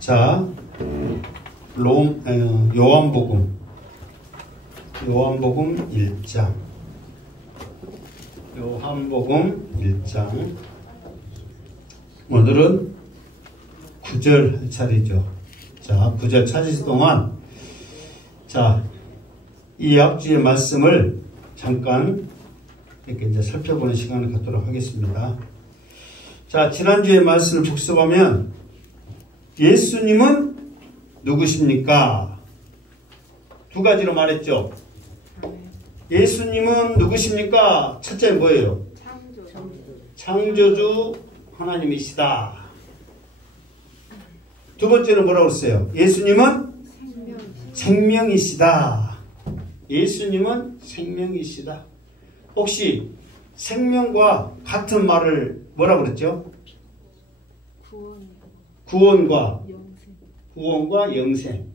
자, 요한복음 1장. 요한복음 1장. 오늘은 9절 할 차례죠. 자, 9절 찾으실 동안, 자, 이 약주의 말씀을 잠깐 이렇게 이제 살펴보는 시간을 갖도록 하겠습니다. 자, 지난주의 말씀을 복습하면, 예수님은 누구십니까? 두 가지로 말했죠. 예수님은 누구십니까? 첫째 뭐예요? 창조주 하나님이시다. 두 번째는 뭐라고 했어요? 예수님은 생명이시다. 예수님은 생명이시다. 혹시 생명과 같은 말을 뭐라고 그랬죠? 구원과 영생.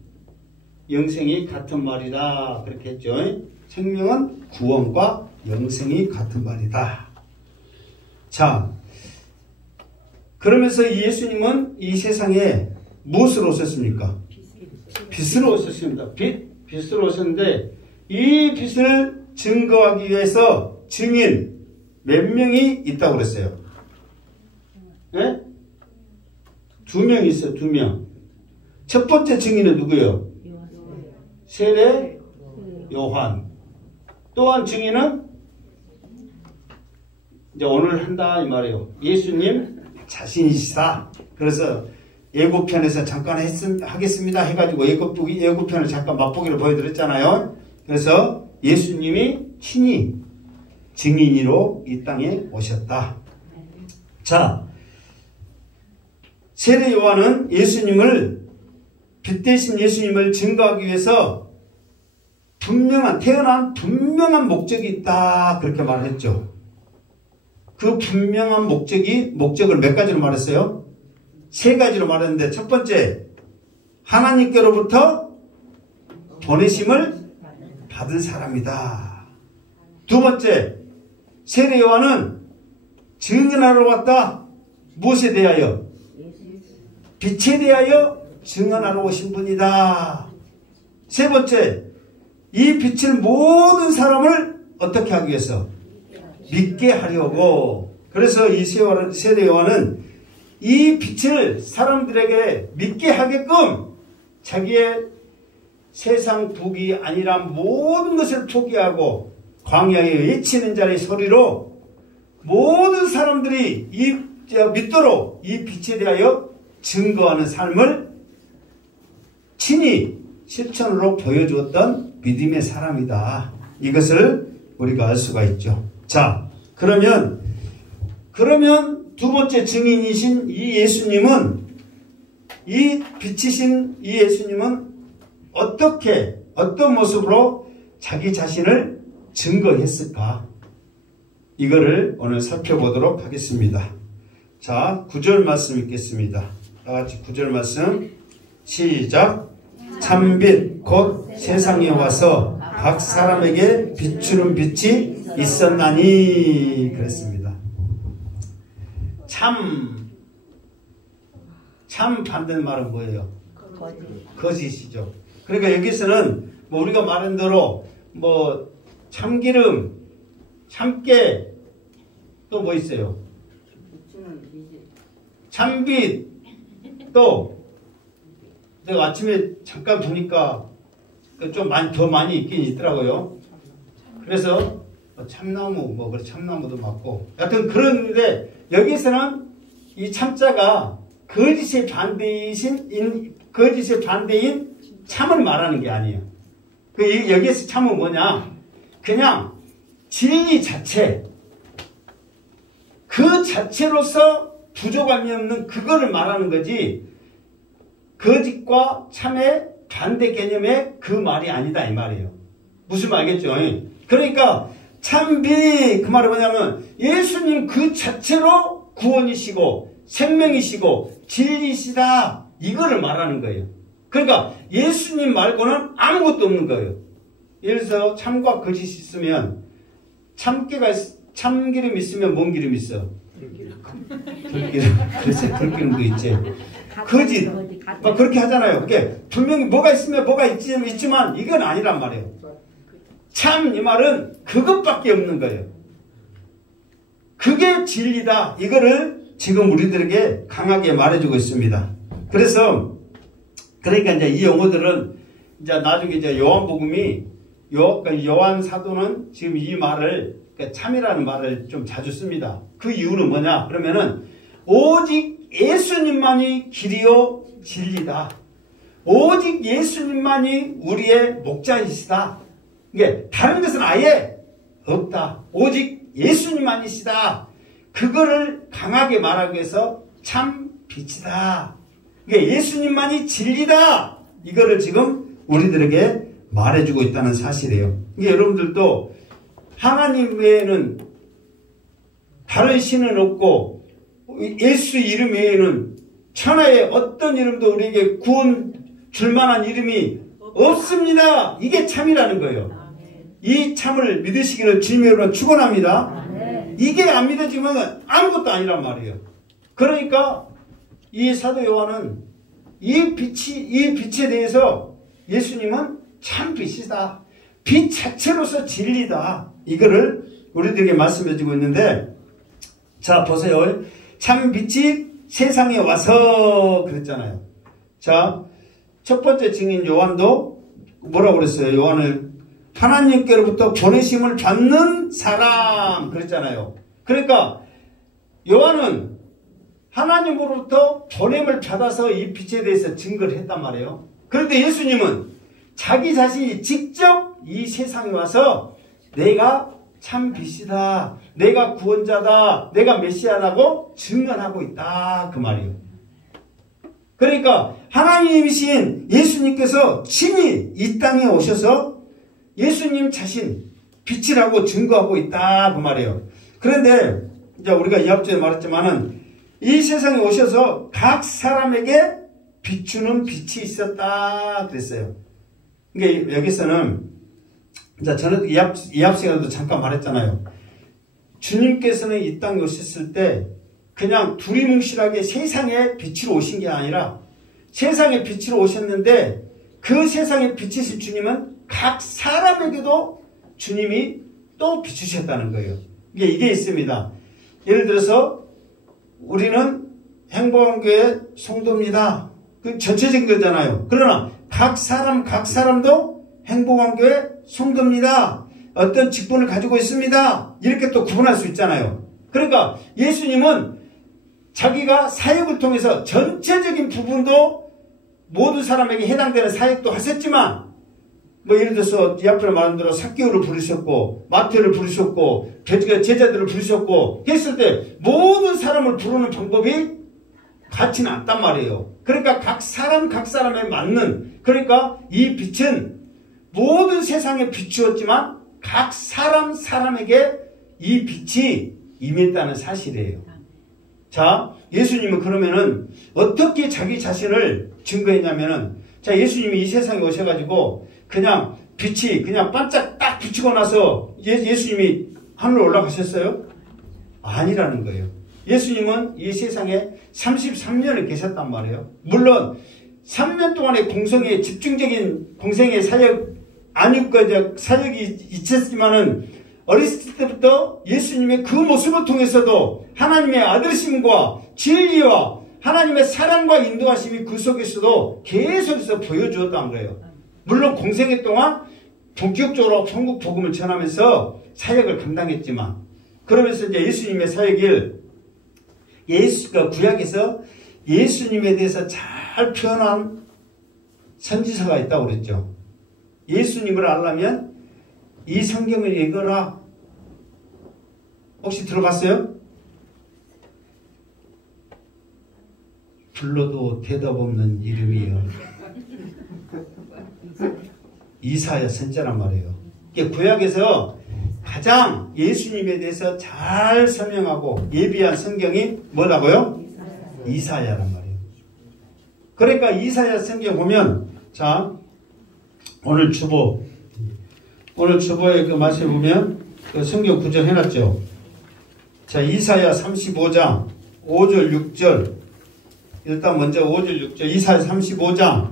영생이 같은 말이다. 그렇게 했죠. 생명은 구원과 영생이 같은 말이다. 자, 그러면서 예수님은 이 세상에 무엇으로 오셨습니까? 빛으로 오셨습니다. 빛으로 오셨는데, 이 빛을 증거하기 위해서 증인 몇 명이 있다고 그랬어요? 네? 2명 있어요. 2명. 첫 번째 증인은 누구예요? 세례 요한. 또한 증인은 이제 오늘 한다 이 말이에요. 예수님 자신이시다. 그래서 예고편에서 잠깐 하겠습니다 해가지고 예고편을 잠깐 맛보기로 보여드렸잖아요. 그래서 예수님이 친히 증인으로 이 땅에 오셨다. 자, 세례 요한은 빛 대신 예수님을 증거하기 위해서 태어난 분명한 목적이 있다. 그렇게 말했죠. 그 분명한 목적을 몇 가지로 말했어요? 3가지로 말했는데, 첫 번째, 하나님께로부터 보내심을 받은 사람이다. 두 번째, 세례 요한은 증언하러 왔다. 무엇에 대하여? 빛에 대하여 증언하러 오신 분이다. 세 번째, 이 빛을 모든 사람을 어떻게 하기 위해서? 믿게 하려고. 그래서 이 세례 요한은 이 빛을 사람들에게 믿게 하게끔 자기의 세상 북이 아니라 모든 것을 포기하고 광야에 외치는 자의 소리로 모든 사람들이 믿도록 이 빛에 대하여 증거하는 삶을 친히 실천으로 보여주었던 믿음의 사람이다. 이것을 우리가 알 수가 있죠. 자, 그러면 두 번째 증인이신 이 예수님은, 이 빛이신 이 예수님은 어떤 모습으로 자기 자신을 증거했을까? 이거를 오늘 살펴보도록 하겠습니다. 자, 9절 말씀 읽겠습니다. 다 같이 9절 말씀 시작. 참빛 곧 세상에 와서 각 사람에게 비추는 빛이 있었나니. 그랬습니다. 참 반대는 말은 뭐예요? 거짓이죠. 그러니까 여기서는 뭐 우리가 말한 대로 뭐 참기름, 참깨, 또 뭐 있어요? 참빛, 또 내가 아침에 잠깐 보니까 좀 더 많이 있긴 있더라고요. 그래서 참나무, 참나무도 맞고, 여튼 그런데 여기서는 이 참자가 거짓의 반대인 참을 말하는 게 아니에요. 여기에서 참은 뭐냐? 그냥 진리 자체, 그 자체로서 부족함이 없는 그거를 말하는 거지, 거짓과 참의 반대 개념의 그 말이 아니다 이 말이에요. 무슨 말 알겠죠? 그러니까 참비, 그 말은 뭐냐면 예수님 그 자체로 구원이시고 생명이시고 진리시다, 이거를 말하는 거예요. 그러니까 예수님 말고는 아무것도 없는 거예요. 예를 들어서 참과 거짓이 있으면, 참기름 있으면 뭔 기름 있어? 들기름. 그래서 들기름도 있지. 거짓. 막 그렇게 하잖아요. 그게 분명히 뭐가 있으면 뭐가 있지만 이건 아니란 말이에요. 참 이 말은 그것밖에 없는 거예요. 그게 진리다. 이거를 지금 우리들에게 강하게 말해주고 있습니다. 그래서 그러니까 이제 이 용어들은 이제 나중에 이제 요한복음이 요한 사도는 지금 이 말을 참이라는 말을 좀 자주 씁니다. 그 이유는 뭐냐? 그러면은 오직 예수님만이 길이요 진리다. 오직 예수님만이 우리의 목자이시다. 이게 다른 것은 아예 없다. 오직 예수님만이시다. 그거를 강하게 말하기 위해서 참 빛이다. 이게 예수님만이 진리다. 이거를 지금 우리들에게 말해주고 있다는 사실이에요. 이게 여러분들도 하나님 외에는 다른 신은 없고 예수 이름 외에는 천하의 어떤 이름도 우리에게 구원 줄 만한 이름이 없습니다. 이게 참이라는 거예요. 이 참을 믿으시기를 주님의 이름으로 축원합니다. 이게 안 믿어지면 아무것도 아니란 말이에요. 그러니까 이 사도 요한은 이 빛에 대해서 예수님은 참 빛이다. 빛 자체로서 진리다. 이거를 우리들에게 말씀해주고 있는데, 자 보세요. 참 빛이 세상에 와서 그랬잖아요. 자, 첫 번째 증인 요한도 뭐라고 그랬어요? 요한을 하나님께로부터 보내심을 받는 사람 그랬잖아요. 그러니까 요한은 하나님으로부터 보냄을 받아서 이 빛에 대해서 증거를 했단 말이에요. 그런데 예수님은 자기 자신이 직접 이 세상에 와서 내가 참 빛이다, 내가 구원자다, 내가 메시아라고 증언하고 있다 그 말이에요. 그러니까 하나님이신 예수님께서 친히 이 땅에 오셔서 예수님 자신 빛이라고 증거하고 있다 그 말이에요. 그런데 이제 우리가 이 앞전에 말했지만은 이 세상에 오셔서 각 사람에게 비추는 빛이 있었다 그랬어요. 그러니까 여기서는 이제 저는 이 앞 시간에도 잠깐 말했잖아요. 주님께서는 이 땅에 오셨을 때 그냥 두리뭉실하게 세상에 빛으로 오신 게 아니라 세상에 빛으로 오셨는데 그 세상에 비치신 주님은 각 사람에게도 주님이 또 비추셨다는 거예요. 이게 있습니다. 예를 들어서 우리는 행복한교회 성도입니다. 그 전체적인 거잖아요. 그러나 각 사람도 행복한교회 성도입니다. 어떤 직분을 가지고 있습니다. 이렇게 또 구분할 수 있잖아요. 그러니까 예수님은 자기가 사역을 통해서 전체적인 부분도 모든 사람에게 해당되는 사역도 하셨지만 뭐 예를 들어서 이 앞에 말한 대로 삭개오를 부르셨고 마태를 부르셨고 제자들을 부르셨고 했을 때 모든 사람을 부르는 방법이 같지는 않단 말이에요. 그러니까 각 사람에 맞는, 그러니까 이 빛은 모든 세상에 비추었지만 각 사람에게 이 빛이 임했다는 사실이에요. 자, 예수님은 그러면은 어떻게 자기 자신을 증거했냐면은, 자, 예수님이 이 세상에 오셔가지고 그냥 빛이 그냥 반짝 딱 비추고 나서 예수님이 하늘로 올라가셨어요? 아니라는 거예요. 예수님은 이 세상에 33년을 계셨단 말이에요. 물론 3년 동안의 공성의 집중적인 공생의 사역이 있었지만은 어렸을 때부터 예수님의 그 모습을 통해서도 하나님의 아들심과 진리와 하나님의 사랑과 인도하심이 그 속에서도 계속해서 보여주었다는 거예요. 물론 공생애 동안 본격적으로 천국 복음을 전하면서 사역을 감당했지만, 그러면서 이제 예수님의 사역을 예수가 구약에서 예수님에 대해서 잘 표현한 선지서가 있다고 그랬죠. 예수님을 알려면 이 성경을 읽어라. 혹시 들어봤어요? 불러도 대답 없는 이름이요. 이사야 선지자란 말이에요. 구약에서 가장 예수님에 대해서 잘 설명하고 예비한 성경이 뭐라고요? 이사야란 말이에요. 그러니까 이사야 성경 보면, 자, 오늘 주보에 그 말씀 보면 그 성경 구절 해놨죠. 자, 이사야 35장 5절 6절 일단 먼저 5절 6절 이사야 35장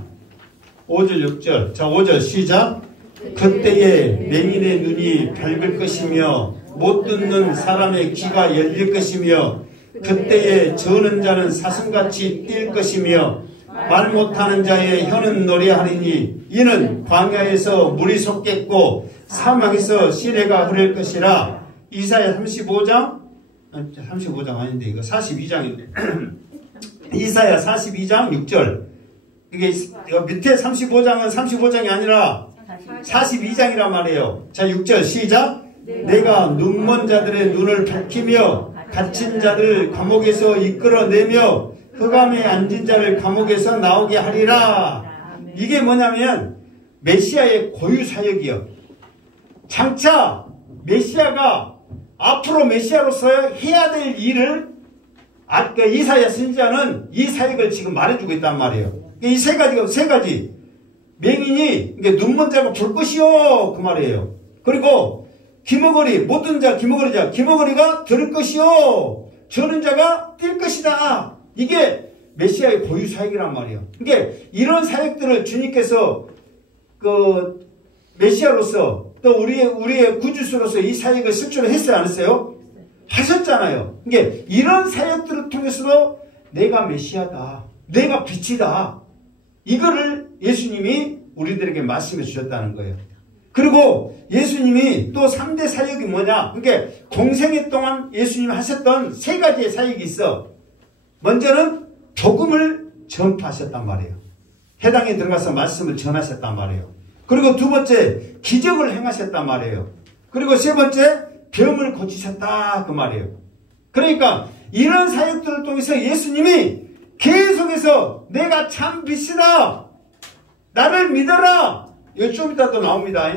5절 6절 자 5절 시작. 그때에 맹인의 눈이 밝을 것이며 못 듣는 사람의 귀가 열릴 것이며 그때에 저는 자는 사슴같이 뛸 것이며 말 못하는 자의 혀는 노래하리니 이는 광야에서 물이 솟겠고 사막에서 시내가 흐를 것이라. 이사야 35장 아닌데 이거 42장인데 이사야 42장 6절 이게 밑에 35장은 35장이 아니라 42장이란 말이에요. 자 6절 시작. 내가 눈먼 자들의 눈을 밝히며 갇힌 자들을 감옥에서 이끌어내며 흑암에 앉은 자를 감옥에서 나오게 하리라. 이게 뭐냐면 메시아의 고유 사역이요. 장차 메시아가 앞으로 메시아로서 해야 될 일을 이사야 선지자는 이 사역을 지금 말해주고 있단 말이에요. 이 세 가지 맹인이 눈먼 자가 볼 것이요 그 말이에요. 그리고 기머거리 못든 자 기머거리가 들을 것이요 저는 자가 뛸 것이다. 이게 메시아의 고유 사역이란 말이에요. 그러니까 이런 사역들을 주님께서 그 메시아로서 또 우리의 구주수로서 이 사역을 실천을 했어요, 안 했어요? 하셨잖아요. 그러니까 이런 사역들을 통해서도 내가 메시아다, 내가 빛이다. 이거를 예수님이 우리들에게 말씀해 주셨다는 거예요. 그리고 예수님이 또 3대 사역이 뭐냐? 그러니까 공생애 동안 예수님이 하셨던 3가지의 사역이 있어. 먼저는 복음을 전파하셨단 말이에요. 해당에 들어가서 말씀을 전하셨단 말이에요. 그리고 2번째 기적을 행하셨단 말이에요. 그리고 3번째 병을 고치셨다 그 말이에요. 그러니까 이런 사역들을 통해서 예수님이 계속해서 내가 참 빛이다, 나를 믿어라, 이거 좀 이따 또 나옵니다.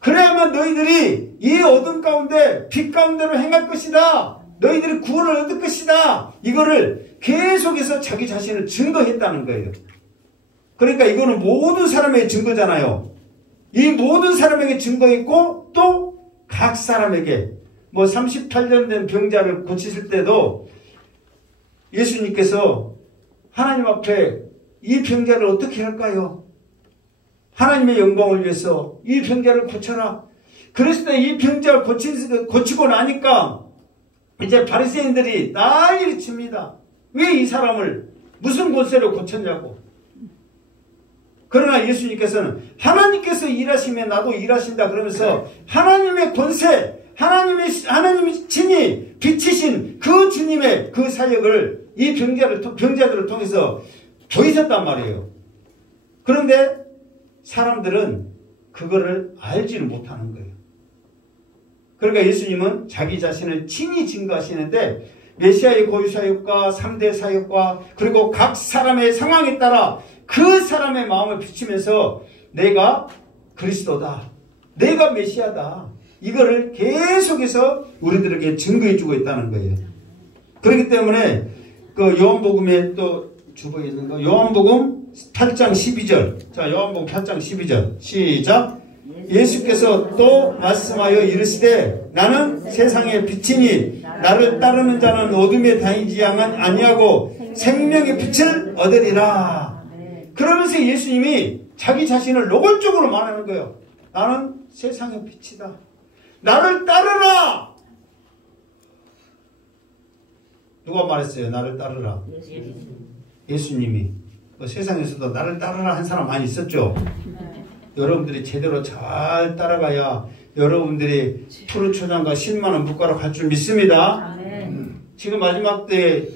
그래야만 너희들이 이 어둠 가운데 빛 가운데로 행할 것이다, 너희들이 구원을 얻을 것이다, 이거를 계속해서 자기 자신을 증거했다는 거예요. 그러니까 이거는 모든 사람에게 증거잖아요. 이 모든 사람에게 증거했고 또 각 사람에게 38년 된 병자를 고치실 때도 예수님께서 하나님 앞에 이 병자를 어떻게 할까요? 하나님의 영광을 위해서 이 병자를 고쳐라. 그랬을 때 이 병자를 고치고 나니까 이제 바리새인들이 난리를 칩니다. 왜 이 사람을 무슨 권세로 고쳤냐고. 그러나 예수님께서는 하나님께서 일하시면 나도 일하신다 그러면서 하나님의 권세, 하나님이 친히 빛이신 그 주님의 그 사역을 이 병자들을 통해서 보이셨단 말이에요. 그런데 사람들은 그거를 알지를 못하는 거예요. 그러니까 예수님은 자기 자신을 친히 증거하시는데 메시아의 고유 사역과 3대 사역과 그리고 각 사람의 상황에 따라 그 사람의 마음을 비추면서 내가 그리스도다, 내가 메시아다, 이거를 계속해서 우리들에게 증거해주고 있다는 거예요. 그렇기 때문에 그 요한복음에 또 주보에 있는 거 요한복음 8장 12절 자 요한복음 8장 12절 시작. 예수께서 또 말씀하여 이르시되 나는 세상의 빛이니 나를 따르는 자는 어둠에 다니지 아니하고 생명의 빛을 얻으리라. 그러면서 예수님이 자기 자신을 노골적으로 말하는 거예요. 나는 세상의 빛이다. 나를 따르라. 누가 말했어요? 나를 따르라. 예수님이. 세상에서도 나를 따르라 한 사람 많이 있었죠. 여러분들이 제대로 잘 따라가야 여러분들이 푸르초장과 10만원 물가로 갈 줄 믿습니다. 지금 마지막 때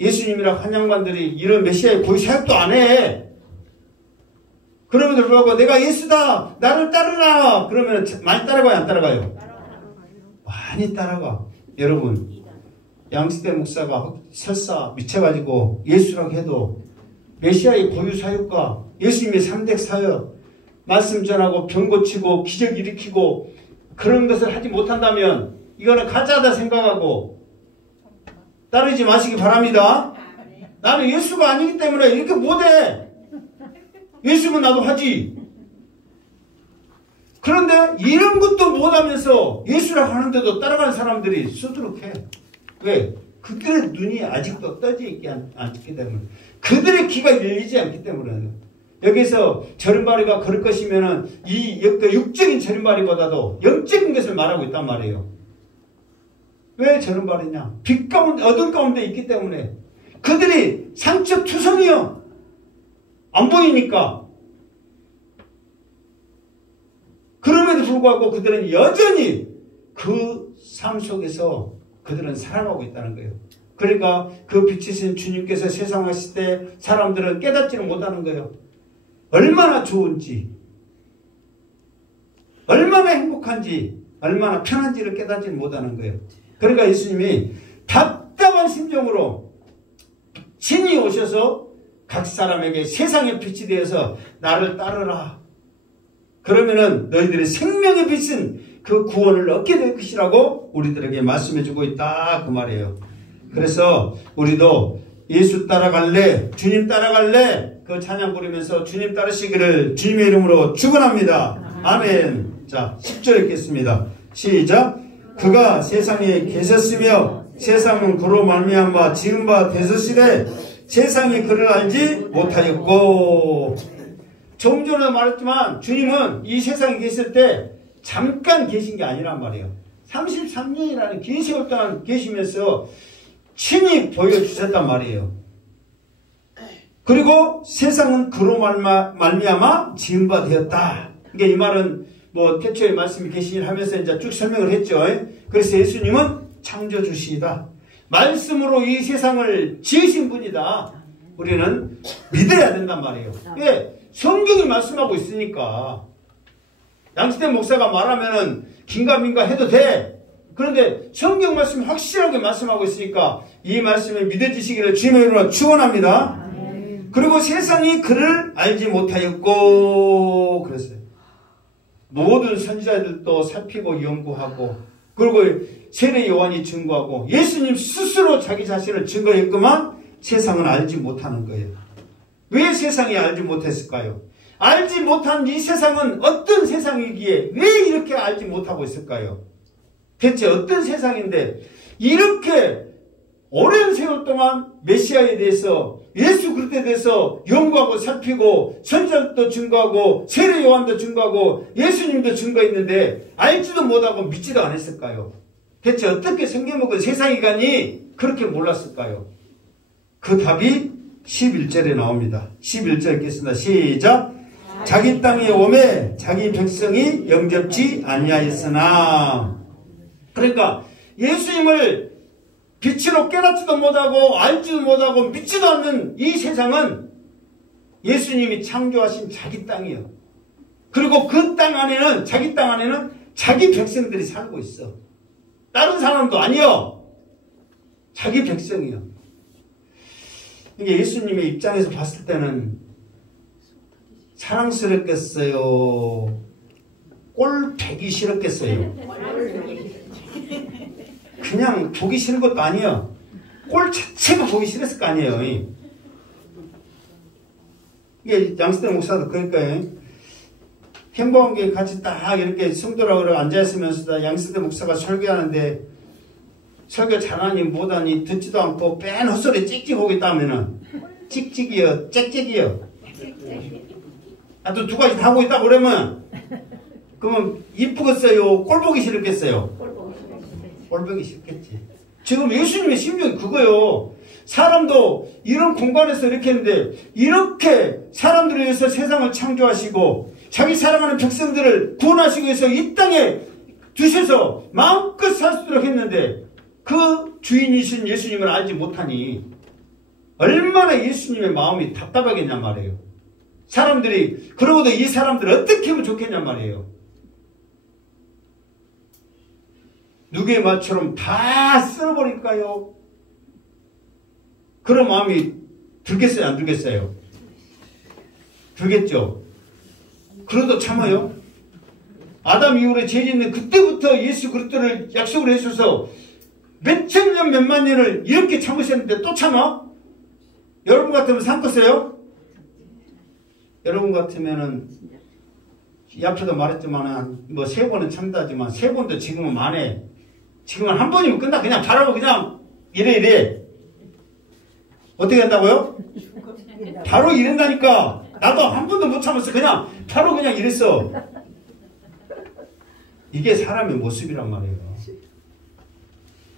예수님이랑 한양반들이 이런 메시아의 고유 사역도 안 해. 그러면서 불구하고 내가 예수다, 나를 따르라 그러면 많이 따라가요, 안 따라가요? 많이 따라가. 여러분, 양시대 목사가 설사 미쳐가지고 예수라고 해도 메시아의 고유 사역과 예수님의 3대 사역, 말씀 전하고 병 고치고 기적 일으키고 그런 것을 하지 못한다면 이거는 가짜다 생각하고 따르지 마시기 바랍니다. 나는 예수가 아니기 때문에 이렇게 못해. 예수면 나도 하지. 그런데 이런 것도 못하면서 예수라고 하는데도 따라가는 사람들이 수두룩해. 왜? 그들의 눈이 아직도 떠져 있지 않기 때문에, 그들의 귀가 열리지 않기 때문에. 여기서 절름발이가 그럴 것이면은 이 육적인 절름발이보다도 영적인 것을 말하고 있단 말이에요. 왜 절름발이냐? 빛 가운데, 어둠 가운데 있기 때문에. 그들이 상처투성이요. 안 보이니까. 그럼에도 불구하고 그들은 여전히 그 삶 속에서 그들은 살아가고 있다는 거예요. 그러니까 그 빛이신 주님께서 세상 왔을 때 사람들은 깨닫지는 못하는 거예요. 얼마나 좋은지, 얼마나 행복한지, 얼마나 편한지를 깨닫지는 못하는 거예요. 그러니까 예수님이 답답한 심정으로 신이 오셔서 각 사람에게 세상의 빛이 되어서 나를 따르라. 그러면은 너희들의 생명의 빛은 그 구원을 얻게 될 것이라고 우리들에게 말씀해주고 있다. 그 말이에요. 그래서 우리도 예수 따라갈래? 주님 따라갈래? 그 찬양 부르면서 주님 따르시기를 주님의 이름으로 축원합니다. 아멘. 자, 10절 읽겠습니다. 시작. 그가 세상에 계셨으며 세상은 그로 말미암아 지은 바 되셨으되 세상이 그를 알지 못하였고. 좀 전에 말했지만 주님은 이 세상에 계실 때 잠깐 계신 게 아니란 말이에요. 33년이라는 긴 세월 동안 계시면서 친히 보여주셨단 말이에요. 그리고 세상은 그로 말미암아 지은 바 되었다. 그러니까 이 말은 뭐 태초에 말씀이 계시를 하면서 이제 쭉 설명을 했죠. 그래서 예수님은 창조주시이다. 말씀으로 이 세상을 지으신 분이다. 우리는 믿어야 된단 말이에요. 왜? 성경이 말씀하고 있으니까. 양시대 목사가 말하면은 긴가민가 해도 돼. 그런데 성경 말씀 확실하게 말씀하고 있으니까 이 말씀을 믿어지시기를 주님의 이름으로 축원합니다. 그리고 세상이 그를 알지 못하였고 그랬어요. 모든 선지자들도 살피고 연구하고 그리고 세례 요한이 증거하고 예수님 스스로 자기 자신을 증거했구만 세상은 알지 못하는 거예요. 왜 세상이 알지 못했을까요? 알지 못한 이 세상은 어떤 세상이기에 왜 이렇게 알지 못하고 있을까요? 대체 어떤 세상인데 이렇게 오랜 세월 동안 메시아에 대해서 예수 그리스도에 대해서 연구하고 살피고 선지자도 증거하고 세례 요한도 증거하고 예수님도 증거했는데 알지도 못하고 믿지도 않았을까요? 대체 어떻게 생겨먹은 세상이가니 그렇게 몰랐을까요? 그 답이 11절에 나옵니다. 11절 읽겠습니다. 시작. 자기 땅에 오매 자기 백성이 영접지 아니하였으나. 그러니까 예수님을 빛으로 깨닫지도 못하고 알지도 못하고 믿지도 않는 이 세상은 예수님이 창조하신 자기 땅이에요. 그리고 그 땅 안에는 자기 땅 안에는 자기 백성들이 살고 있어. 다른 사람도 아니요. 자기 백성이요. 이게 예수님의 입장에서 봤을 때는 사랑스럽겠어요? 꼴배기 싫었겠어요? 그냥 보기 싫은 것도 아니에요. 꼴 자체가 보기 싫었을 거 아니에요. 이게 양시대 목사도 그러니까 행복한 게 같이 딱 이렇게 성도라고 앉아있으면서 양시대 목사가 설교하는데 설교 잘하니 못하니 듣지도 않고 뺀 헛소리 찍찍하고 있다면은 찍찍이요 짹짹이요. 아, 또 두 가지 다 하고 있다고 그러면 그러면 이쁘겠어요? 꼴 보기 싫겠어요? 꼴 보기 싫겠지. 지금 예수님의 심정이 그거요. 사람도 이런 공간에서 이렇게 했는데 이렇게 사람들을 위해서 세상을 창조하시고 자기 사랑하는 백성들을 구원하시기 위해서 이 땅에 두셔서 마음껏 살 수 있도록 했는데 그 주인이신 예수님을 알지 못하니 얼마나 예수님의 마음이 답답하겠냔 말이에요. 사람들이 그러고도 이 사람들을 어떻게 하면 좋겠냔 말이에요. 누구의 말처럼 다 쓸어버릴까요? 그런 마음이 들겠어요? 안 들겠어요? 들겠죠? 그래도 참아요. 아담 이후로 죄 짓는 그때부터 예수 그리스도를 약속을 해주셔서 몇천 년 몇만 년을 이렇게 참으셨는데 또 참아? 여러분 같으면 참겠어요? 여러분 같으면은 이 앞에도 말했지만 뭐 3번은 참다지만 3번도 지금은 만에 지금은 한 번이면 끝나. 그냥 바라고 그냥 이래. 어떻게 한다고요? 바로 이른다니까. 나도 한 번도 못 참았어. 그냥 바로 그냥 이랬어. 이게 사람의 모습이란 말이에요.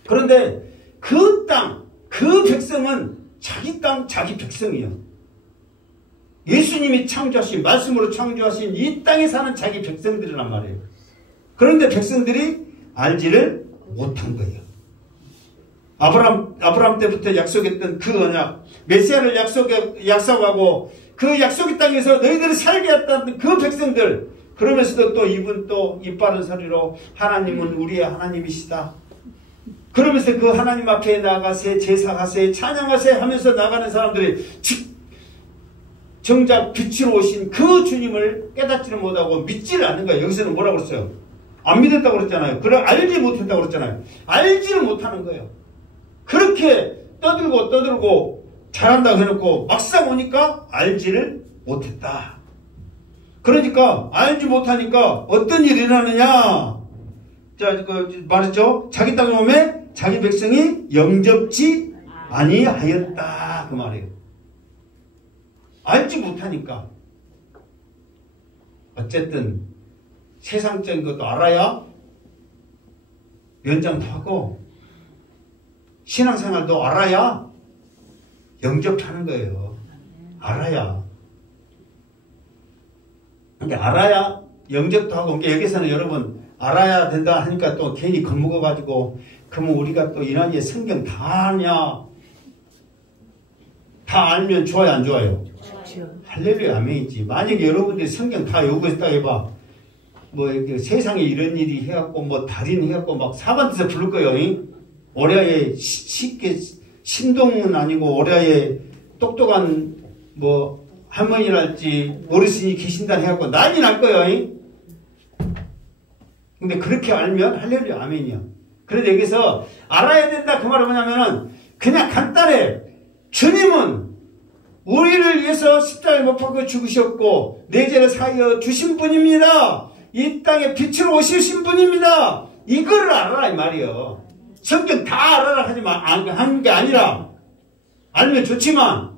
그런데 그 땅, 그 백성은 자기 땅, 자기 백성이에요. 예수님이 창조하신, 말씀으로 창조하신 이 땅에 사는 자기 백성들이란 말이에요. 그런데 백성들이 알지를 못한 거예요. 아브라함 때부터 약속했던 그 언약, 메시아를 약속하고 그 약속의 땅에서 너희들이 살게 했다는 그 백성들, 그러면서도 또 이분 또 입 바른 소리로 하나님은 우리의 하나님이시다. 그러면서 그 하나님 앞에 나가세, 제사하세, 찬양하세 하면서 나가는 사람들이 정작 빛으로 오신 그 주님을 깨닫지를 못하고 믿지를 않는 거예요. 여기서는 뭐라고 그랬어요? 안 믿었다고 그랬잖아요. 그걸 알지 못했다고 그랬잖아요. 알지를 못하는 거예요. 그렇게 떠들고 잘한다고 해놓고 막상 오니까 알지를 못했다. 그러니까 알지 못하니까 어떤 일이 일어나느냐. 자, 말했죠. 자기 땅에 오매 자기 백성이 영접지 아니하였다. 그 말이에요. 알지 못하니까. 어쨌든 세상적인 것도 알아야 연장도 하고 신앙생활도 알아야 영접하는 거예요. 알아야. 그러니까 알아야 영접도 하고, 그러니까 여기서는 여러분 알아야 된다 하니까 또 괜히 겁먹어가지고, 그러면 우리가 또 이난이에 성경 다 아냐? 다 알면 좋아요, 안 좋아요? 좋죠. 할렐루야, 아멘이지. 만약에 여러분들이 성경 다 요구했다 해봐. 뭐, 세상에 이런 일이 해갖고, 뭐, 달인 해갖고, 막 사반에서 부를 거예요. 오래에 쉽게, 신동은 아니고, 오래에 똑똑한, 뭐, 할머니랄지, 어르신이 계신다 해갖고, 난리 날 거예요. 근데 그렇게 알면, 할렐루야, 아멘이야. 그런데 여기서 알아야 된다. 그 말은 뭐냐면은, 그냥 간단해. 주님은 우리를 위해서 십자가에 못 박혀 죽으셨고, 내 죄를 사하여 주신 분입니다. 이 땅에 빛으로 오시신 분입니다. 이거를 알아라, 이 말이요. 성경 다 알아라 하는 게 아니라, 알면 좋지만,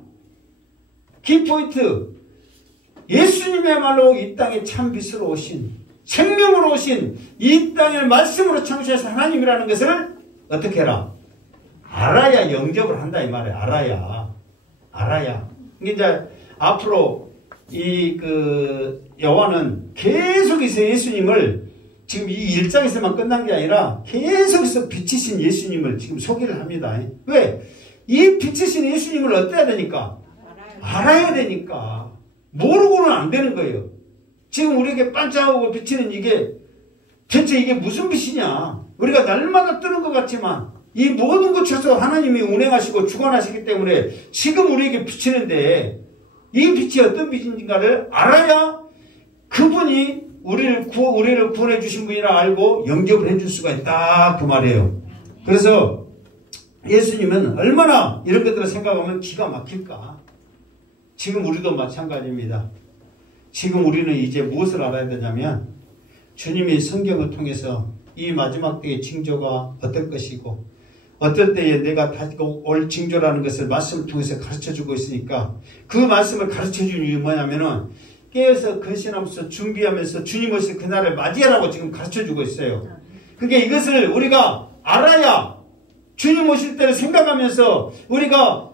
키포인트, 예수님의말로 이 땅에 참 빛으로 오신, 생명으로 오신 이 땅을 말씀으로 창조하신 하나님이라는 것을 어떻게 해라? 알아야 영접을 한다, 이 말이에요. 알아야. 이제 앞으로 요한은 계속해서 예수님을 지금 이 1장에서만 끝난 게 아니라 계속해서 빛이신 예수님을 지금 소개를 합니다. 왜? 이 빛이신 예수님을 어때야 되니까? 알아야 되니까. 모르고는 안 되는 거예요. 지금 우리에게 반짝하고 비치는 이게 대체 이게 무슨 빛이냐? 우리가 날마다 뜨는 것 같지만 이 모든 것에서 하나님이 운행하시고 주관하시기 때문에 지금 우리에게 비치는데, 이 빛이 어떤 빛인가를 알아야 그분이 우리를 구원해 주신 분이라 알고 영접을 해줄 수가 있다, 그 말이에요. 그래서 예수님은 얼마나 이런 것들을 생각하면 기가 막힐까. 지금 우리도 마찬가지입니다. 지금 우리는 이제 무엇을 알아야 되냐면, 주님이 성경을 통해서 이 마지막 때의 징조가 어떨 것이고, 어떨 때에 내가 가지고 올 징조라는 것을 말씀을 통해서 가르쳐주고 있으니까, 그 말씀을 가르쳐주는 이유는 뭐냐면은, 깨어서 근신하면서 준비하면서 주님 오실 그날을 맞이하라고 지금 가르쳐주고 있어요. 그러니까 이것을 우리가 알아야 주님 오실 때를 생각하면서 우리가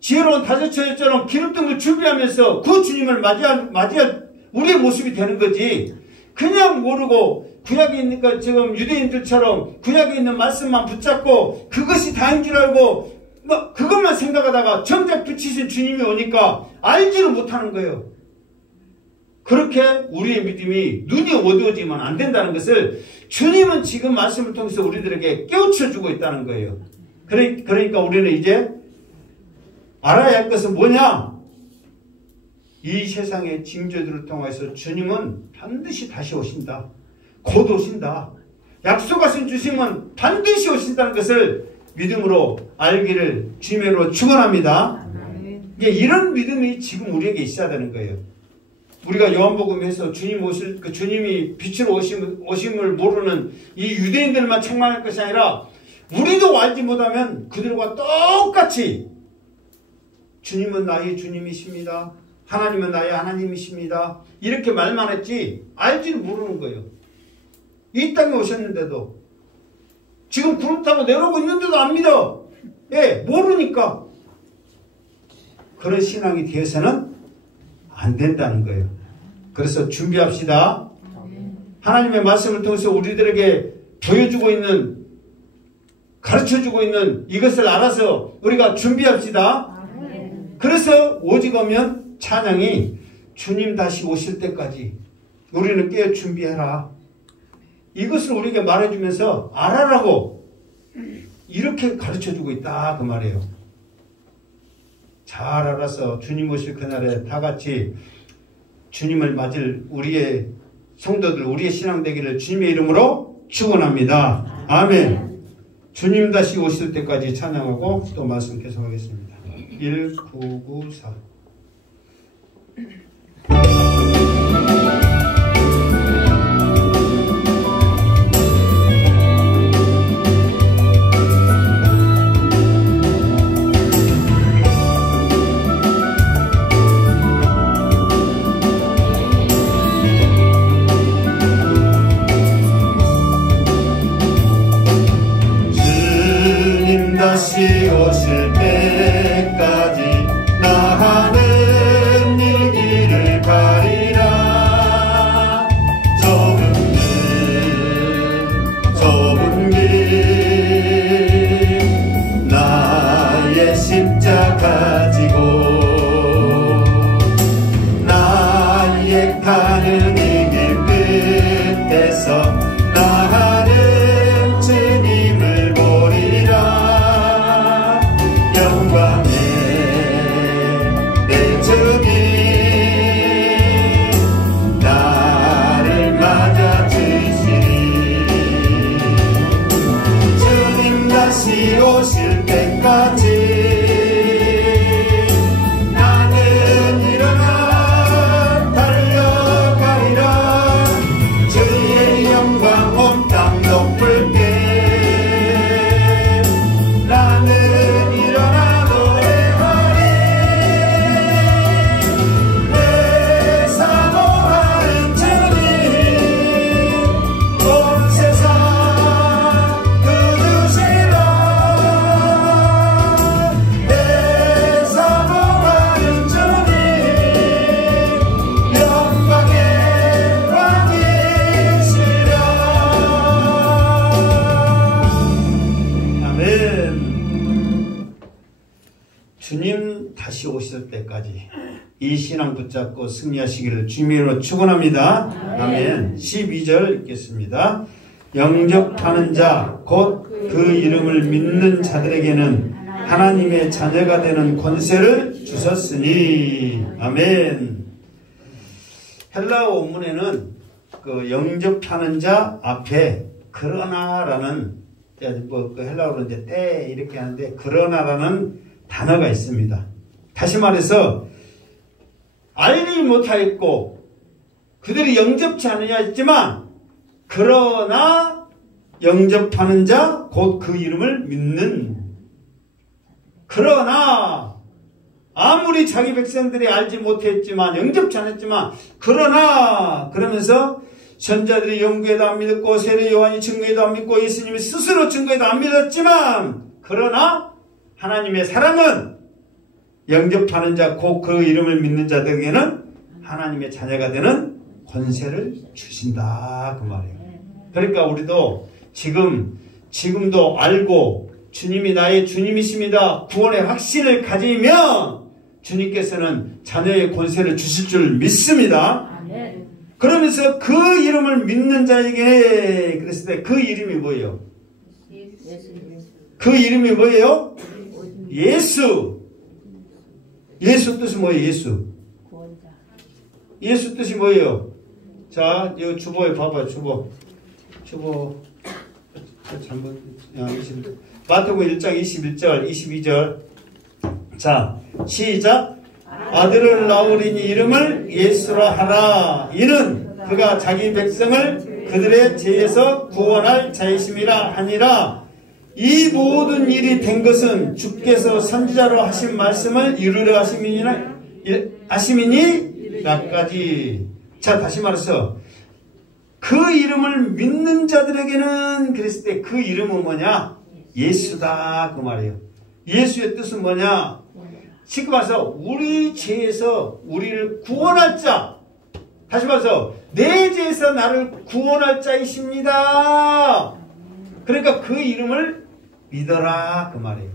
지혜로운 다섯처럼 기름등을 준비하면서 그 주님을 맞이할 우리의 모습이 되는 거지. 그냥 모르고 구약에 있는 것, 지금 유대인들처럼 구약에 있는 말씀만 붙잡고 그것이 다인 줄 알고 뭐 그것만 생각하다가 정작 빛이신 주님이 오니까 알지를 못하는 거예요. 그렇게 우리의 믿음이 눈이 어두워지면 안 된다는 것을 주님은 지금 말씀을 통해서 우리들에게 깨우쳐주고 있다는 거예요. 그러니까 우리는 이제 알아야 할 것은 뭐냐? 이 세상의 징조들을 통해서 주님은 반드시 다시 오신다. 곧 오신다. 약속하신 주님은 반드시 오신다는 것을 믿음으로 알기를 주님으로 축원합니다. 이런 믿음이 지금 우리에게 있어야 되는 거예요. 우리가 요한복음에서 주님이 빛으로 오심을 모르는 이 유대인들만 책망할 것이 아니라 우리도 알지 못하면 그들과 똑같이 주님은 나의 주님이십니다. 하나님은 나의 하나님이십니다. 이렇게 말만 했지 알지를 모르는 거예요. 이 땅에 오셨는데도 지금 구름 타고 내려오고 있는데도 안 믿어. 예, 모르니까. 그런 신앙이 되어서는 안 된다는 거예요. 그래서 준비합시다. 하나님의 말씀을 통해서 우리들에게 보여주고 있는, 가르쳐주고 있는 이것을 알아서 우리가 준비합시다. 그래서 오직 오면 찬양이 주님 다시 오실 때까지 우리는 깨어 준비해라. 이것을 우리에게 말해주면서 알아라고 이렇게 가르쳐주고 있다 그 말이에요. 잘 알아서 주님 오실 그날에 다 같이 주님을 맞을 우리의 성도들, 우리의 신앙 되기를 주님의 이름으로 축원합니다. 아멘. 주님 다시 오실 때까지 찬양하고 또 말씀 계속하겠습니다. 1994 다시 오실 때까지 나가는 이 길을 가리라. 좁은 길 나의 십자가 지고 나의 가는 이 길 끝에서 나가는 주님을 보리라. 영광의 대적이 나를 맞아주시리. 주님 다시 오실 때까지 나는 일어나 달려가리라. 주의 영광 온 땅 높을 때 나는 주님 다시 오실 때까지 이 신앙 붙잡고 승리하시기를 주님으로 축원합니다. 아멘. 12절 읽겠습니다. 영접하는 자 곧 그 이름을 믿는 자들에게는 하나님의 자녀가 되는 권세를 주셨으니. 아멘. 헬라어 원문에는 그 영접하는 자 앞에 그러나라는 그 헬라어로 이제 때 이렇게 하는데 그러나라는 단어가 있습니다. 다시 말해서 알지 못하였고 그들이 영접치 않느냐 했지만 그러나 영접하는 자 곧 그 이름을 믿는. 그러나 아무리 자기 백성들이 알지 못했지만 영접치 않았지만 그러나 그러면서 선자들이 연구에도 안 믿었고 세례 요한이 증거에도 안 믿고 예수님이 스스로 증거에도 안 믿었지만 그러나 하나님의 사람은 영접하는 자 곧 그 이름을 믿는 자들에게는 하나님의 자녀가 되는 권세를 주신다 그 말이에요. 그러니까 우리도 지금도 알고 주님이 나의 주님이십니다. 구원의 확신을 가지면 주님께서는 자녀의 권세를 주실 줄 믿습니다. 그러면서 그 이름을 믿는 자에게 그랬을 때 그 이름이 뭐예요? 그 이름이 뭐예요? 예수. 예수 뜻이 뭐예요? 예수 뜻이 뭐예요? 자, 이 주보에 봐봐요. 주보 잘못 마태복음 1장 21절 22절 자 시작. 아들을 낳으리니 이름을 예수라 하라. 이는 그가 자기 백성을 그들의 죄에서 구원할 자이심이라 하니라. 이 모든 일이 된 것은 주께서 선지자로 하신 말씀을 이루려 하심이니라까지. 자, 다시 말해서 그 이름을 믿는 자들에게는 그랬을 때 그 이름은 뭐냐? 예수다, 그 말이에요. 예수의 뜻은 뭐냐? 쉽게 말해서 우리 죄에서 우리를 구원할 자. 다시 말해서 내 죄에서 나를 구원할 자이십니다. 그러니까 그 이름을 믿어라, 그 말이에요.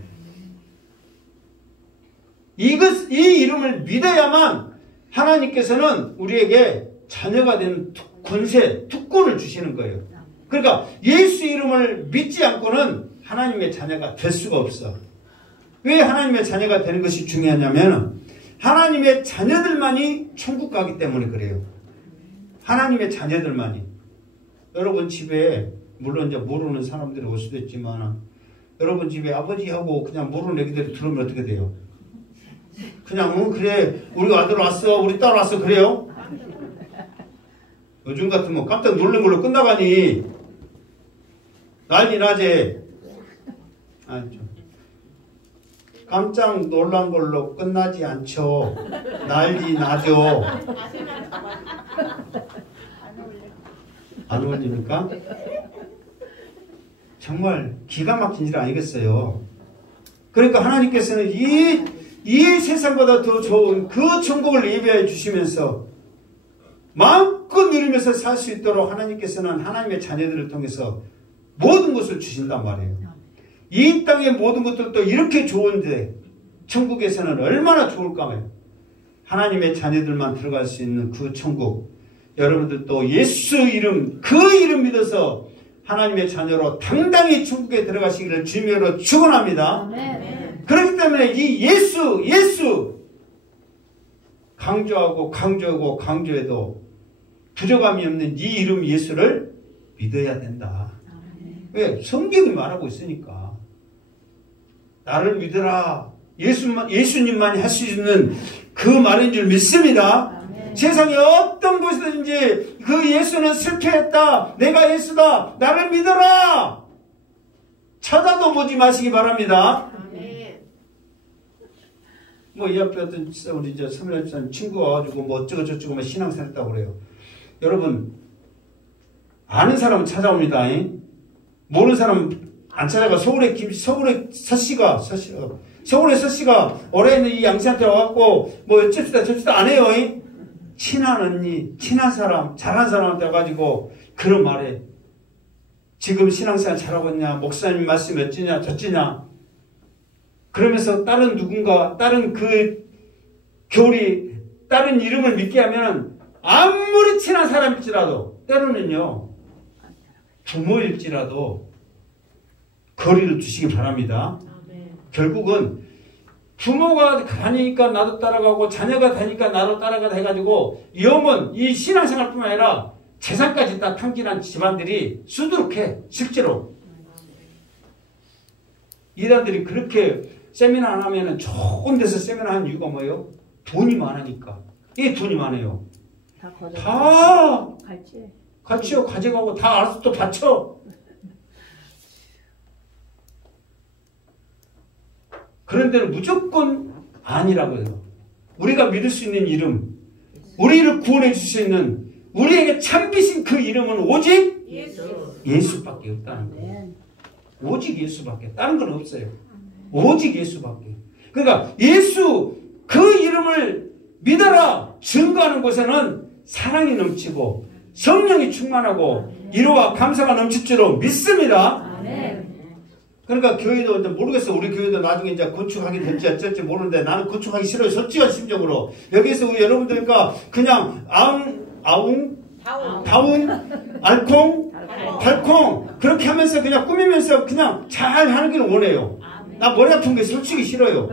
이 이름을 믿어야만 하나님께서는 우리에게 자녀가 되는 권세, 특권을 주시는 거예요. 그러니까 예수 이름을 믿지 않고는 하나님의 자녀가 될 수가 없어. 왜 하나님의 자녀가 되는 것이 중요하냐면 하나님의 자녀들만이 천국 가기 때문에 그래요. 하나님의 자녀들만이. 여러분 집에 물론 이제 모르는 사람들이 올 수도 있지만 여러분 집에 아버지하고 그냥 모르는 애기들이 들어오면 어떻게 돼요? 그냥 그래 우리 아들 왔어, 우리 딸 왔어, 그래요? 요즘 같으면 깜짝 놀란 걸로 끝나가니 난리 나지. 깜짝 놀란 걸로 끝나지 않죠. 난리 나죠. 안 어울립니까? 정말 기가 막힌 일 아니겠어요. 그러니까 하나님께서는 이 세상보다 더 좋은 그 천국을 예비해 주시면서 마음껏 누리면서 살 수 있도록 하나님께서는 하나님의 자녀들을 통해서 모든 것을 주신단 말이에요. 이 땅의 모든 것들도 이렇게 좋은데 천국에서는 얼마나 좋을까요? 하나님의 자녀들만 들어갈 수 있는 그 천국. 여러분들도 예수 이름, 그 이름 믿어서 하나님의 자녀로 당당히 천국에 들어가시기를 주님으로 축원합니다. 그렇기 때문에 이 예수 강조해도 부족함이 없는 이 이름 예수를 믿어야 된다. 왜? 성경이 말하고 있으니까. 나를 믿으라. 예수님만이 할 수 있는 그 말인 줄 믿습니다. 세상에 어떤 곳이든지 그 예수는 실패했다. 내가 예수다. 나를 믿어라. 찾아도 보지 마시기 바랍니다. 뭐 이 앞에 어떤 우리 이제 서면한 친구가 와가지고 뭐 어쩌고 저쩌고 뭐 신앙생활 했다고 그래요. 여러분 아는 사람은 찾아옵니다. 모르는 사람 안 찾아가. 서울의 서씨가 올해 있는 이 양씨한테 와갖고 뭐 어쨌다 안 해요. 친한 언니, 친한 사람, 잘하는 사람한테 와가지고 그런 말에 지금 신앙생활 잘하고 있냐, 목사님 말씀 어찌냐 저찌냐 그러면서 다른 누군가 다른 그 교리 다른 이름을 믿게 하면 아무리 친한 사람일지라도 때로는요 부모일지라도 거리를 두시기 바랍니다. 결국은 부모가 다니니까 나도 따라가고 자녀가 다니까 나도 따라가다 해가지고 영원 이 신앙생활뿐만 아니라 재산까지 다 탕진한 집안들이 수두룩해. 실제로 이단들이 그렇게 세미나 안 하면 좋은 데서 세미나 하는 이유가 뭐예요? 돈이 많으니까. 이게 돈이 많아요. 다 같이요 가져가고 다 알아서 또 바쳐. 그런 데는 무조건 아니라고 해요. 우리가 믿을 수 있는 이름, 우리를 구원해 줄 수 있는 우리에게 참비신 그 이름은 오직 예수밖에 없다는 거예요. 오직 예수밖에. 다른 건 없어요. 오직 예수밖에. 그러니까 예수 그 이름을 믿어라 증거하는 곳에는 사랑이 넘치고 성령이 충만하고 위로와 감사가 넘칠 줄로 믿습니다. 그러니까 교회도 이제 모르겠어. 우리 교회도 나중에 이제 건축하게 될지 어쩔지 모르는데 나는 건축하기 싫어요. 솔직한 심정으로. 여기서 우리 여러분들과 그냥 다운, 알콩, 달콩 그렇게 하면서 그냥 꾸미면서 그냥 잘 하는 길 원해요. 나 머리 아픈 게 솔직히 싫어요.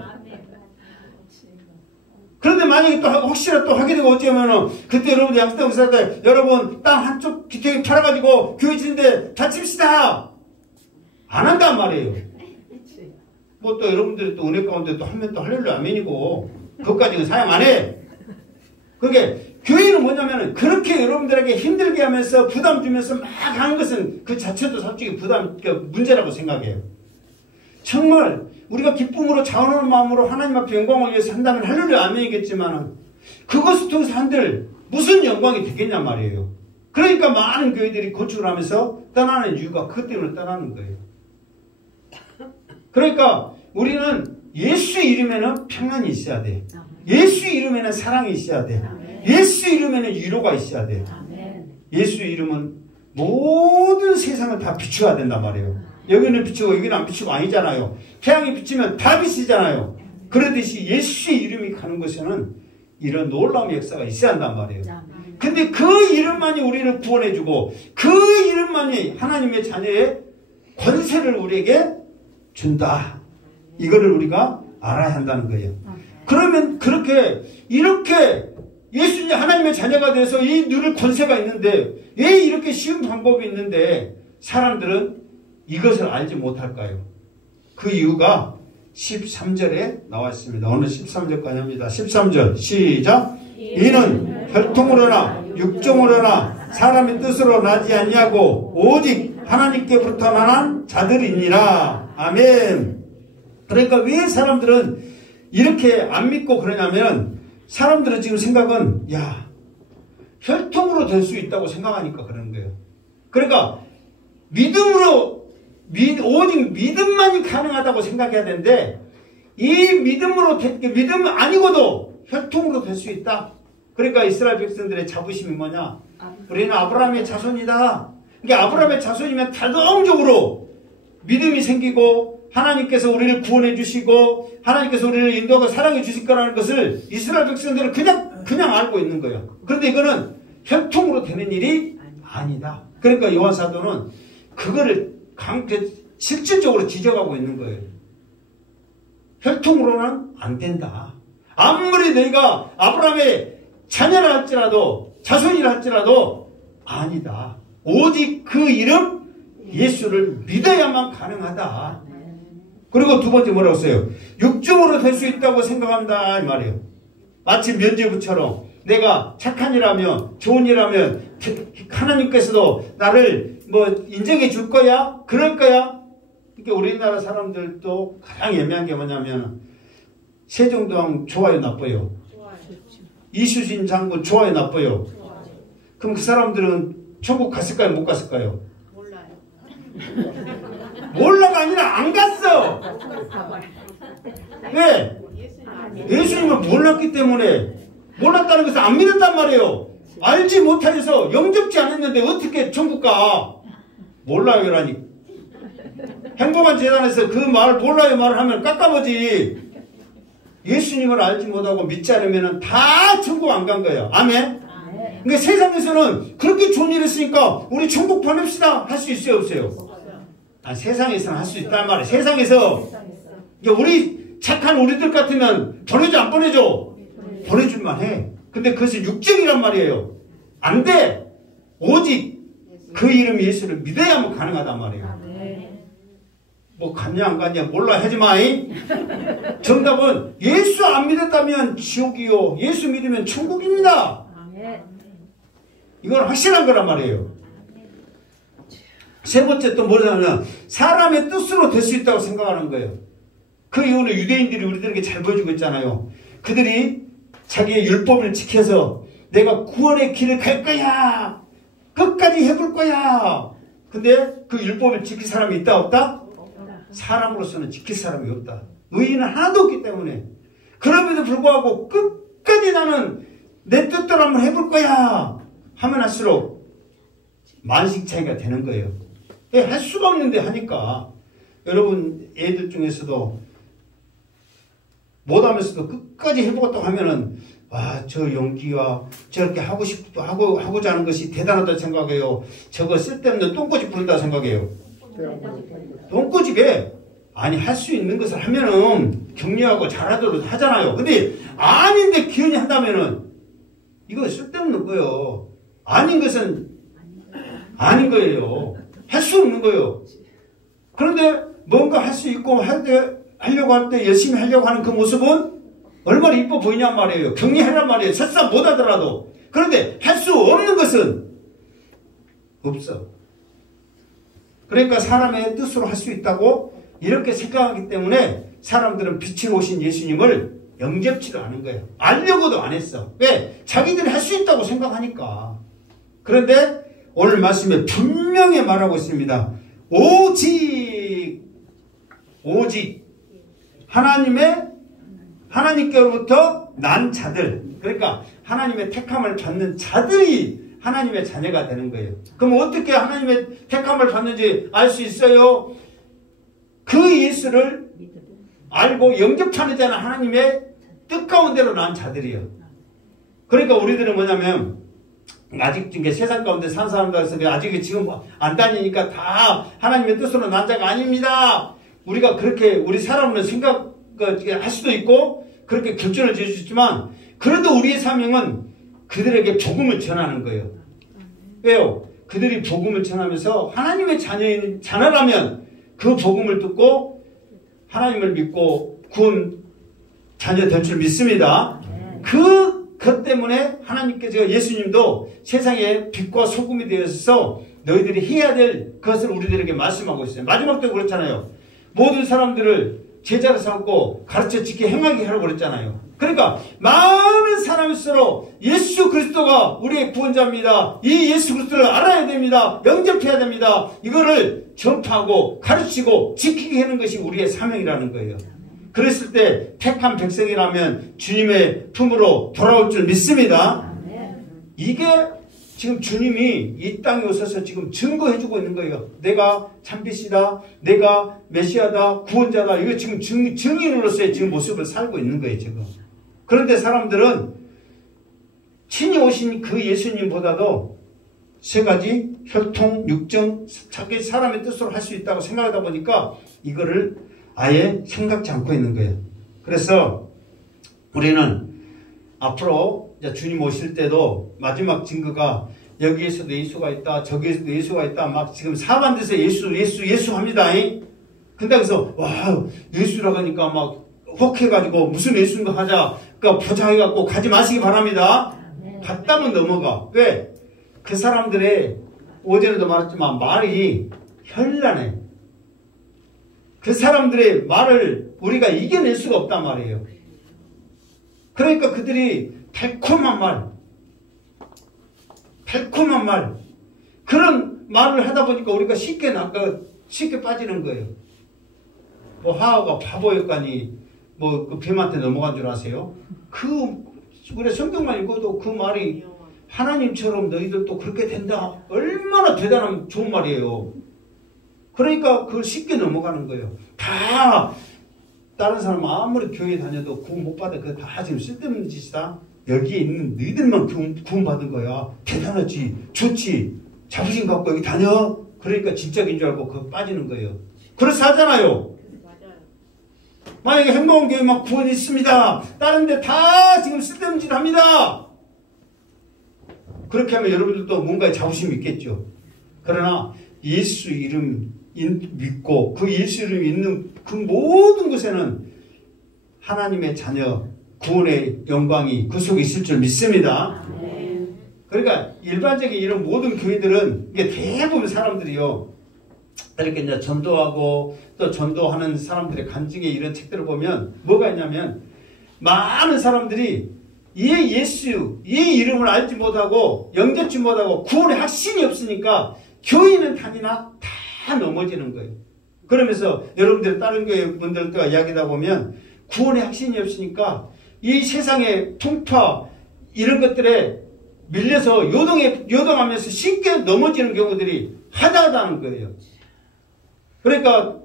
그런데 만약에 또 혹시나 또 하게 되고 어쩌면은 그때 여러분들 양수대 목사들 여러분 땅 한쪽 기통이 팔아가지고 교회 짓는데 다칩시다. 안 한단 말이에요. 뭐 또 여러분들이 또 은혜 가운데 또 하면 또 할렐루야 아멘이고 그것까지는 사양 안 해. 그게 교회는 뭐냐면은 그렇게 여러분들에게 힘들게 하면서 부담 주면서 막 하는 것은 그 자체도 솔직히 문제라고 생각해요. 정말 우리가 기쁨으로 자원하는 마음으로 하나님 앞에 영광을 위해서 한다면 할렐루야 아멘이겠지만 그것을 통해서 한들 무슨 영광이 되겠냐 말이에요. 그러니까 많은 교회들이 건축을 하면서 떠나는 이유가 그것 때문에 떠나는 거예요. 그러니까 우리는 예수 이름에는 평안이 있어야 돼. 예수 이름에는 사랑이 있어야 돼. 예수 이름에는 위로가 있어야 돼. 예수 이름은 모든 세상을 다 비추어야 된단 말이에요. 여기는 비추고 여기는 안 비추고 아니잖아요. 태양이 비치면 다 비치잖아요. 그러듯이 예수의 이름이 가는 곳에는 이런 놀라운 역사가 있어야 한단 말이에요. 근데 그 이름만이 우리를 구원해주고 그 이름만이 하나님의 자녀의 권세를 우리에게 준다. 이거를 우리가 알아야 한다는 거예요. 그러면 이렇게 예수님 하나님의 자녀가 돼서 이 누릴 권세가 있는데 왜 이렇게 쉬운 방법이 있는데 사람들은 이것을 알지 못할까요? 그 이유가 13절에 나와 있습니다. 오늘 13절까지 합니다. 13절 시작. 이는 혈통으로나 육종으로나 사람의 뜻으로 나지 아니하고 오직 하나님께부터 나난 자들이니라. 아멘. 그러니까 왜 사람들은 이렇게 안 믿고 그러냐면 사람들은 지금 생각은 혈통으로 될 수 있다고 생각하니까 그러는 거예요. 그러니까 오직 믿음만이 가능하다고 생각해야 되는데 이 믿음 아니고도 혈통으로 될 수 있다. 그러니까 이스라엘 백성들의 자부심이 뭐냐? 우리는 아브라함의 자손이다. 그러니까 아브라함의 자손이면 자동적으로 믿음이 생기고 하나님께서 우리를 구원해 주시고 하나님께서 우리를 인도하고 사랑해 주실 거라는 것을 이스라엘 백성들은 그냥 알고 있는 거예요. 그런데 이거는 혈통으로 되는 일이 아니다. 그러니까 요한 사도는 그거를 실질적으로 지적하고 있는 거예요. 혈통으로는 안 된다. 아무리 너희가 아브라함의 자녀라 할지라도 자손이라 할지라도 아니다. 오직 그 이름 예수를 믿어야만 가능하다. 그리고 두 번째 뭐라고 써요? 육종으로 될 수 있다고 생각한다 이 말이에요. 마치 면죄부처럼 내가 착한 일하면 좋은 일하면 하나님께서도 나를 인정해 줄 거야? 그럴 거야? 그러니까 우리나라 사람들도 가장 애매한 게 뭐냐면 세종대왕 좋아요 나빠요? 이수진 장군 좋아요 나빠요? 그럼 그 사람들은 천국 갔을까요? 못 갔을까요? 몰라가 아니라 안 갔어. 왜? 예수님을 몰랐기 때문에 몰랐다는 것을 안 믿었단 말이에요. 알지 못하여서 영접지 않았는데 어떻게 천국 가? 몰라요라니. 행복한 재단에서 그 말을 몰라요 말을 하면 깎아보지. 예수님을 알지 못하고 믿지 않으면 다 천국 안 간 거예요. 아멘? 그러니까 세상에서는 그렇게 좋은 일 했으니까 우리 천국 보냅시다 할 수 있어요 없어요? 세상에서는 할 수 있단 말이에요. 세상에서 우리 착한 우리들 같으면 보내줘 안 보내줘? 보내줄만 해. 근데 그것은 육적이란 말이에요. 안 돼. 오직 그 이름 예수를 믿어야만 가능하단 말이에요. 갔냐 안 갔냐 몰라 하지마. 정답은 예수 안 믿었다면 지옥이요 예수 믿으면 천국입니다. 이건 확실한 거란 말이에요. 세 번째 또 뭐냐면 사람의 뜻으로 될 수 있다고 생각하는 거예요. 그 이유는 유대인들이 우리들에게 잘 보여주고 있잖아요. 그들이 자기의 율법을 지켜서 내가 구원의 길을 갈 거야. 끝까지 해볼 거야. 근데 그 율법을 지킬 사람이 있다 없다? 사람으로서는 지킬 사람이 없다. 의인은 하나도 없기 때문에. 그럼에도 불구하고 끝까지 나는 내 뜻대로 한번 해볼 거야 하면 할수록 만식 차이가 되는 거예요. 할 수가 없는데 하니까. 여러분 애들 중에서도 못하면서도 끝까지 해보겠다고 하면은 저 용기와 저렇게 하고자 하는 것이 대단하다고 생각해요. 저거 쓸데없는 똥꼬집 부른다고 생각해요. 똥꼬집에 할 수 있는 것을 하면은 격려하고 잘하도록 하잖아요. 근데 아닌데 기연이 한다면은 이거 쓸데없는 거예요. 아닌 것은 아닌 거예요. 할 수 없는 거예요. 그런데 뭔가 할 수 있고 하려고 할 때 열심히 하려고 하는 그 모습은 얼마나 이뻐 보이냔 말이에요. 격려하란 말이에요. 설사 못하더라도. 그런데 할 수 없는 것은 없어. 그러니까 사람의 뜻으로 할 수 있다고 이렇게 생각하기 때문에 사람들은 빛으로 오신 예수님을 영접치도 않은 거예요. 알려고도 안 했어. 왜? 자기들이 할 수 있다고 생각하니까. 그런데 오늘 말씀에 분명히 말하고 있습니다. 오직 하나님께로부터 난 자들, 그러니까 하나님의 택함을 받는 자들이 하나님의 자녀가 되는 거예요. 그럼 어떻게 하나님의 택함을 받는지 알 수 있어요? 그 예수를 알고 영접하는 자는 하나님의 뜻 가운데로 난 자들이에요. 그러니까 우리들은 뭐냐면 아직 세상 가운데 산 사람들에서 아직 지금 안 다니니까 다 하나님의 뜻으로 난 자가 아닙니다. 우리가 그렇게 우리 사람으로 생각할 수도 있고 그렇게 결정을 지을 수 있지만 그래도 우리의 사명은 그들에게 복음을 전하는 거예요. 왜요? 그들이 복음을 전하면서 하나님의 자녀라면 그 복음을 듣고 하나님을 믿고 구원 자녀 될 줄 믿습니다. 그것 때문에 하나님께서 예수님도 세상의 빛과 소금이 되어서 너희들이 해야 될 것을 우리들에게 말씀하고 있어요. 마지막도 그렇잖아요. 모든 사람들을 제자로 삼고 가르쳐 지켜 행하게 하라고 그랬잖아요. 그러니까 많은 사람일수록 예수 그리스도가 우리의 구원자입니다. 이 예수 그리스도를 알아야 됩니다. 영접해야 됩니다. 이거를 전파하고 가르치고 지키게 하는 것이 우리의 사명이라는 거예요. 그랬을 때 택한 백성이라면 주님의 품으로 돌아올 줄 믿습니다. 이게 지금 주님이 이 땅에 오셔서 지금 증거해주고 있는 거예요. 내가 참빛이다. 내가 메시아다. 구원자다. 이거 지금 증인으로서의 지금 모습을 살고 있는 거예요. 지금. 그런데 사람들은 친히 오신 그 예수님보다도 세 가지 혈통, 육정, 자기 사람의 뜻으로 할 수 있다고 생각하다 보니까 이거를 아예 생각지 않고 있는 거예요. 그래서 우리는 앞으로 주님 오실 때도 마지막 증거가 여기에서도 예수가 있다, 저기에서도 예수가 있다, 막 지금 사반대에서 예수 합니다. 근데 그래서 와 예수라고 하니까 막 혹해가지고 무슨 예수인가 하자, 그러니까 보자 해갖고 가지 마시기 바랍니다. 갔다면 넘어가. 왜? 그 사람들의 어제도 말했지만 말이 현란해. 그 사람들의 말을 우리가 이겨낼 수가 없단 말이에요. 그러니까 그들이 달콤한 말, 그런 말을 하다 보니까 우리가 쉽게 빠지는 거예요. 뭐 하하가 바보였거니 뭐 그 뱀한테 넘어간 줄 아세요? 우리 성경만 읽어도 그 말이 하나님처럼 너희들도 그렇게 된다. 얼마나 대단한 좋은 말이에요. 그러니까 그걸 쉽게 넘어가는 거예요. 다 다른 사람 아무리 교회 다녀도 구원 못 받아. 그거 다 지금 쓸데없는 짓이다. 여기에 있는 너희들만 구원 받은 거야. 대단하지. 좋지. 자부심 갖고 여기 다녀. 그러니까 진짜인 줄 알고 그거 빠지는 거예요. 그래서 하잖아요. 만약에 행복한 교회 막 구원이 있습니다. 다른 데 다 지금 쓸데없는 짓 합니다. 그렇게 하면 여러분들도 뭔가에 자부심이 있겠죠. 그러나 예수 이름 믿고 그 예수 이름 있는 그 모든 곳에는 하나님의 자녀 구원의 영광이 그 속에 있을 줄 믿습니다. 그러니까 일반적인 이런 모든 교회들은 이게 대부분 사람들이요. 이렇게 이제 전도하고 또 전도하는 사람들의 간증의 이런 책들을 보면 뭐가 있냐면 많은 사람들이 예수, 이 이름을 알지 못하고 영접지 못하고 구원의 확신이 없으니까 교회는 다니나 다 넘어지는 거예요. 그러면서 여러분들 다른 교회 분들과 이야기하다 보면 구원의 확신이 없으니까 이 세상의 풍파 이런 것들에 밀려서 요동하면서 쉽게 넘어지는 경우들이 하다하다는 거예요. 그러니까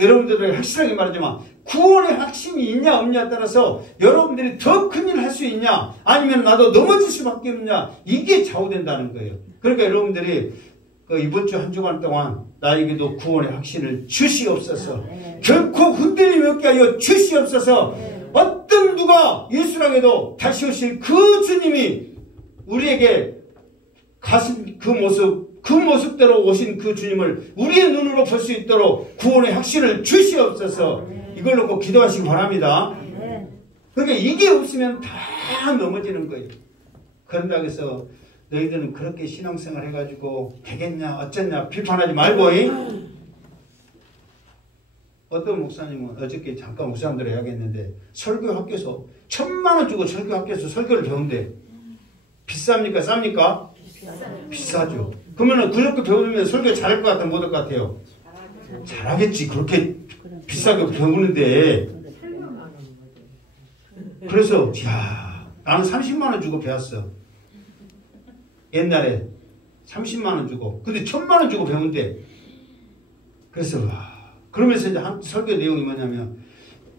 여러분들이 확실하게 말하지만 구원의 확신이 있냐 없냐에 따라서 여러분들이 더 큰일 할 수 있냐 아니면 나도 넘어질 수밖에 없냐 이게 좌우된다는 거예요. 그러니까 여러분들이 이번 주 한 주간 동안 나에게도 구원의 확신을 주시옵소서. 결코 흔들림이 없게 하여 주시옵소서. 어떤 누가 예수라고 해도 다시 오실 그 주님이 우리에게 가슴 그 모습대로 오신 그 주님을 우리의 눈으로 볼 수 있도록 구원의 확신을 주시옵소서. 이걸로 꼭 기도하시기 바랍니다. 그러니까 이게 없으면 다 넘어지는 거예요. 그런다고 해서 너희들은 그렇게 신앙생활 해가지고 되겠냐 어쩌냐 비판하지 말고 어떤 목사님은 어저께 잠깐 목사님들 이야기했는데 설교학교에서 1,000만 원 주고 설교학교에서 설교를 배운대. 비쌉니까? 쌉니까? 비싸죠. 그러면은 그렇게 배우면 설교 잘할 것 같아요? 못할 것 같아요? 잘하겠지. 그렇게 비싸게 배우는데. 그래서 야, 나는 30만 원 주고 배웠어. 옛날에 30만 원 주고. 근데 1,000만 원 주고 배운대. 그래서 그러면서 이제 한 설교 내용이 뭐냐면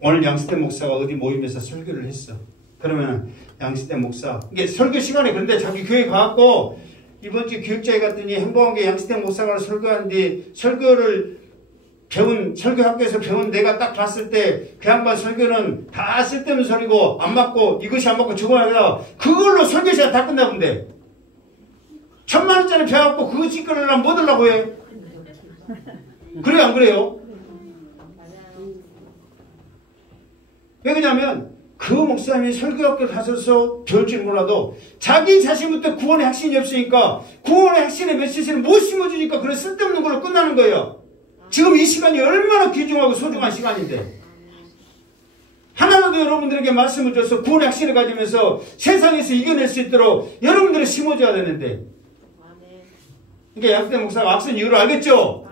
오늘 양수태 목사가 어디 모임에서 설교를 했어. 그러면 양수태 목사 이게 설교 시간에 그런데 자기 교회 가갖고 이번 주 교육자에 갔더니 행복한 게 양수태 목사가 설교하는데 설교를 배운 설교학교에서 배운 내가 딱 봤을 때 그 양반 설교는 다 쓸데없는 소리고 안 맞고 이것이 안 맞고 저거 아니라 그걸로 설교 시간 다 끝나본대. 1,000만 원짜리 배워갖고 그거 찍으려면 뭐 들라고 해? 그래요 안 그래요? 왜 그러냐면 그 목사님이 설교학교 가서서 배울 줄 몰라도 자기 자신부터 구원의 확신이 없으니까 구원의 확신의 메시지를 못 심어주니까 그런 쓸데없는 걸로 끝나는 거예요. 지금 이 시간이 얼마나 귀중하고 소중한 시간인데 하나라도 여러분들에게 말씀을 줘서 구원의 확신을 가지면서 세상에서 이겨낼 수 있도록 여러분들을 심어줘야 되는데 그러니까 양수태 목사가 앞선 이유를 알겠죠?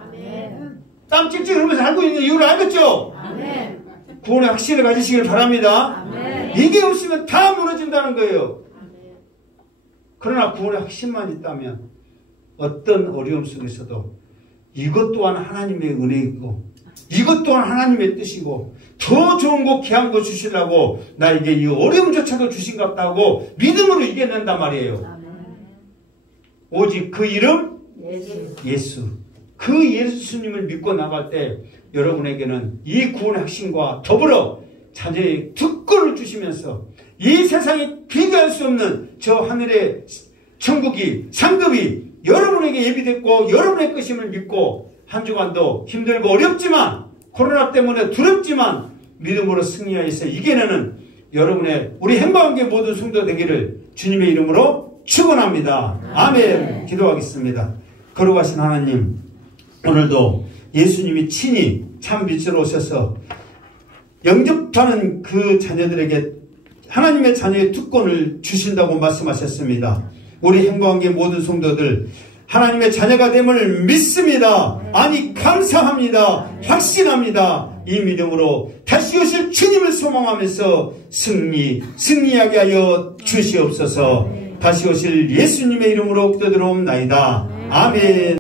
땀 찍찍 흘리면서 알고 있는 이유를 알겠죠? 구원의 확신을 가지시길 바랍니다. 이게 없으면 다 무너진다는 거예요. 그러나 구원의 확신만 있다면 어떤 어려움 속에서도 이것 또한 하나님의 은혜이고 이것 또한 하나님의 뜻이고 더 좋은 거 귀한 거 주시려고 나에게 이 어려움조차도 주신 것 같다고 믿음으로 이겨낸단 말이에요. 오직 그 이름 예수. 그 예수님을 믿고 나갈 때 여러분에게는 이 구원의 확신과 더불어 자녀의 특권을 주시면서 이 세상에 비교할 수 없는 저 하늘의 천국이 상급이 여러분에게 예비됐고 여러분의 것임을 믿고 한 주간도 힘들고 어렵지만 코로나 때문에 두렵지만 믿음으로 승리하여서 이겨내는 여러분의 우리 행복한 게 모든 성도 되기를 주님의 이름으로 축원합니다. 아멘. 기도하겠습니다. 거룩하신 하나님, 오늘도 예수님이 친히 참 빛으로 오셔서 영접하는 그 자녀들에게 하나님의 자녀의 특권을 주신다고 말씀하셨습니다. 우리 행복한 게 모든 성도들 하나님의 자녀가 됨을 믿습니다. 아니 감사합니다. 확신합니다. 이 믿음으로 다시 오실 주님을 소망하면서 승리하게 하여 주시옵소서. 다시 오실 예수님의 이름으로 기도드리옵나이다. 아멘.